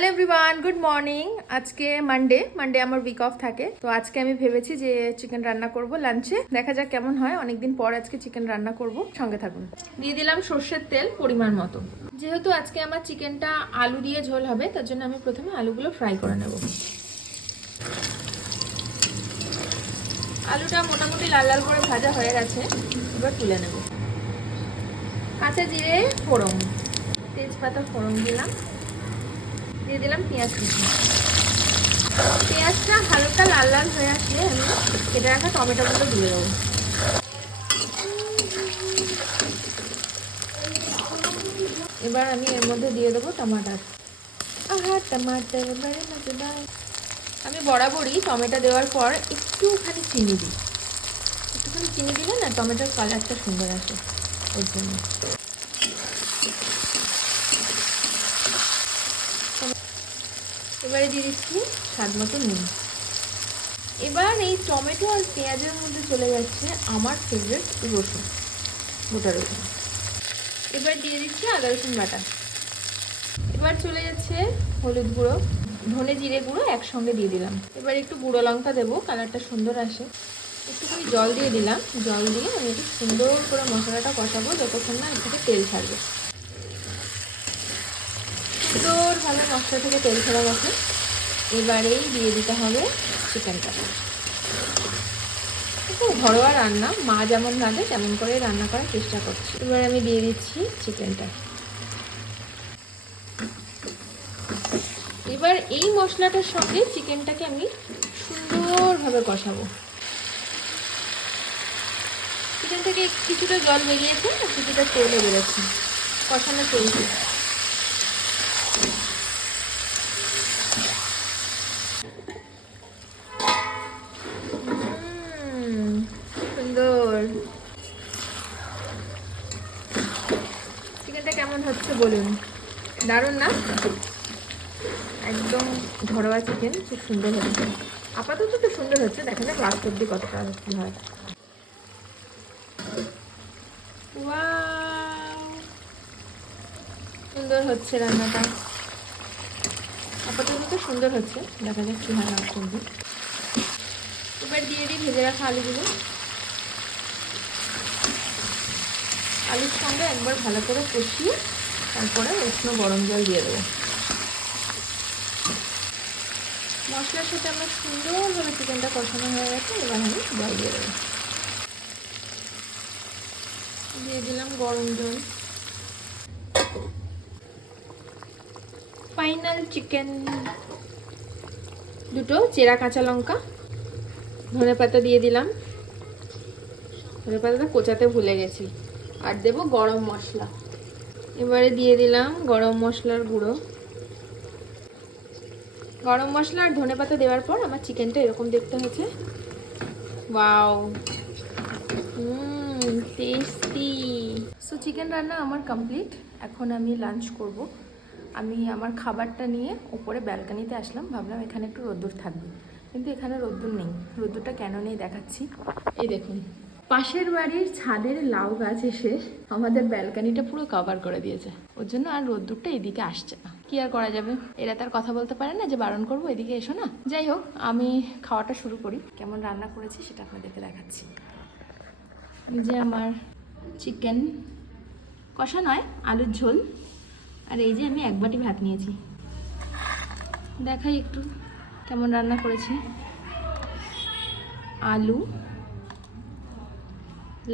Hello everyone, good morning. আজকে Monday আমার week of থাকে, তো আজকে আমি ভেবেছি যে চিকেন রান্না করব লাঞ্চে। দেখা যাক কেমন হয়, অনেকদিন পর আজকে চিকেন রান্না করব। সঙ্গে থাকুন। দিয়ে দিলাম সর্ষের তেল পরিমাণ মতো। যেহেতু আজকে আমার চিকেনটা আলু দিয়ে ঝোল হবে, তার জন্য আমি প্রথমে আলুগুলো ফ্রাই করে নেব। আলুটা মোটামুটি লাল লাল করে ভাজা হয়ে গেছে, এবার তুলে নেব। কাঁচা জিরে ফোড়ন, তেজপাতা ফোড়ন দিলাম, দিয়ে দিলাম পেঁয়াজ কুচি। পেঁয়াজটা হালকা লাল লাল হয়ে আসলে আমি কেটে রাখা টমেটোগুলো দিয়ে দেবো। এবার আমি এর মধ্যে দিয়ে দেবো টমাটার। টমাটার এবারে মজাদার। আমি বরাবরই টমেটো দেওয়ার পর একটুখানি চিনি দিই। একটুখানি চিনি দিলে না টমেটোর কালারটা সুন্দর আসে, ওর জন্য। এবারে দিয়ে দিচ্ছি স্বাদ মতো নুন। এবার এই টমেটো আর পেঁয়াজের মধ্যে চলে যাচ্ছে আমার ফেভারিট রসুন, গোটা রসুন। এবার দিয়ে দিচ্ছি আদা রসুন বাটা। এবার চলে যাচ্ছে হলুদ গুঁড়ো, ধনে জিরে গুঁড়ো একসঙ্গে দিয়ে দিলাম। এবার একটু গুঁড়ো লঙ্কা দেবো, কালারটা সুন্দর আসে। একটুখানি জল দিয়ে দিলাম। জল দিয়ে আমি একটু সুন্দর করে মশলাটা কষাবো যতক্ষণ না এর থেকে তেল ছাড়বে। সুন্দরভাবে মশলা থেকে তেল ছাড়া গেছে। এবারেই দিয়ে দিতে হবে চিকেনটা। ঘরোয়া রান্না, মা যেমন রাঁধে তেমন করে রান্না করার চেষ্টা করছি। এবার আমি দিয়ে দিচ্ছি চিকেনটা। এবার এই মশলাটার সঙ্গে চিকেনটাকে আমি সুন্দরভাবে কষাবো। চিকেন থেকে কিছুটা জল বেরিয়েছে আর কিছুটা তেলও বেরোচ্ছে, কষানো চলছে। সুন্দর। চিকেনটা কেমন হচ্ছে বলুন? দারুণ না? একদম ঘরোয়া চিকেন, খুব সুন্দর হচ্ছে। আপাতত তো সুন্দর হচ্ছে, দেখা যাক লাস্ট অব্দি কতটা কি হয়। সুন্দর হচ্ছে রান্নাটা, আপাতত তো সুন্দর হচ্ছে, দেখা যাক কি হয় লাস্ট অব্দি। এবার দিয়ে দিই ভেজে রাখা আলুগুলো। আলুর সঙ্গে একবার ভালো করে কষিয়ে তারপরে উষ্ণ গরম জল দিয়ে দেবো। মশলার সাথে আমার সুন্দরভাবে চিকেনটা কষানো হয়ে গেছে। এবার আমি জল দিয়ে দেবো। দিয়ে দিলাম গরম জল। Final chicken. দুটো চেরা কাঁচা লঙ্কা, ধনেপাতা দিয়ে দিলাম। ধনেপাতাটা কোচাতে ভুলে গেছি। আর দেবো গরম মশলা। এবারে দিয়ে দিলাম গরম মশলার গুঁড়ো। গরম মশলা আর ধনেপাতা দেওয়ার পর আমার চিকেনটা এরকম দেখতে হয়েছে। Wow, tasty. সো চিকেন রান্না আমার কমপ্লিট। এখন আমি লাঞ্চ করব। আমি আমার খাবারটা নিয়ে উপরে ব্যালকনিতে আসলাম, ভাবলাম এখানে একটু রোদ্দুর থাকবে, কিন্তু এখানে রোদ্দুর নেই। রোদ্দুরটা কেন নেই দেখাচ্ছি। এই দেখুন, পাশের বাড়ির ছাদের লাউ গাছ এসে আমাদের ব্যালকনিটা পুরো কভার করে দিয়েছে। ওর জন্য আর রোদ্দুরটা এদিকে আসছে না। কি আর করা যাবে, এরা তার কথা বলতে পারে না যে বারণ করবো এদিকে এসো না। যাই হোক, আমি খাওয়াটা শুরু করি। কেমন রান্না করেছি সেটা আপনাদেরকে দেখাচ্ছি। এই যে আমার চিকেন কষা নয়, আলুর ঝোল। আর এই যে আমি এক বাটি ভাত নিয়েছি। দেখাই একটু কেমন রান্না করেছি। আলু,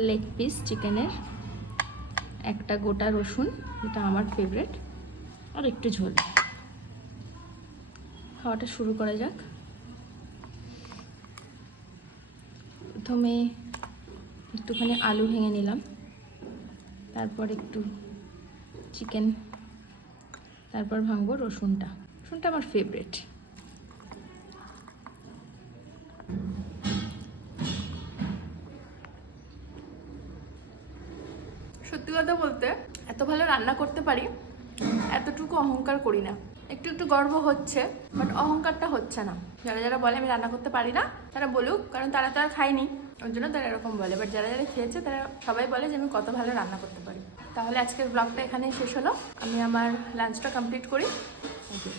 লেগ পিস চিকেনের, একটা গোটা রসুন, এটা আমার ফেভারিট, আর একটু ঝোল। খাওয়াটা শুরু করা যাক। প্রথমে একটুখানি আলু ভেঙে নিলাম, তারপর একটু চিকেন, তারপর ভাঙবো রসুনটা। রসুনটা আমার ফেভারিট। সত্যি কথা বলতে এত ভালো রান্না করতে পারি এতটুকু অহংকার করি না। একটু একটু গর্ব হচ্ছে, বাট অহংকারটা হচ্ছে না। যারা যারা বলে আমি রান্না করতে পারি না তারা বলুক, কারণ তারা তো আর খায়নি, ওর জন্য তারা এরকম বলে। বাট যারা যারা খেয়েছে তারা সবাই বলে যে আমি কত ভালো রান্না করতে পারি। তাহলে আজকের ব্লগটা এখানেই শেষ হলো। আমি আমার লাঞ্চটা কমপ্লিট করি। Thank you.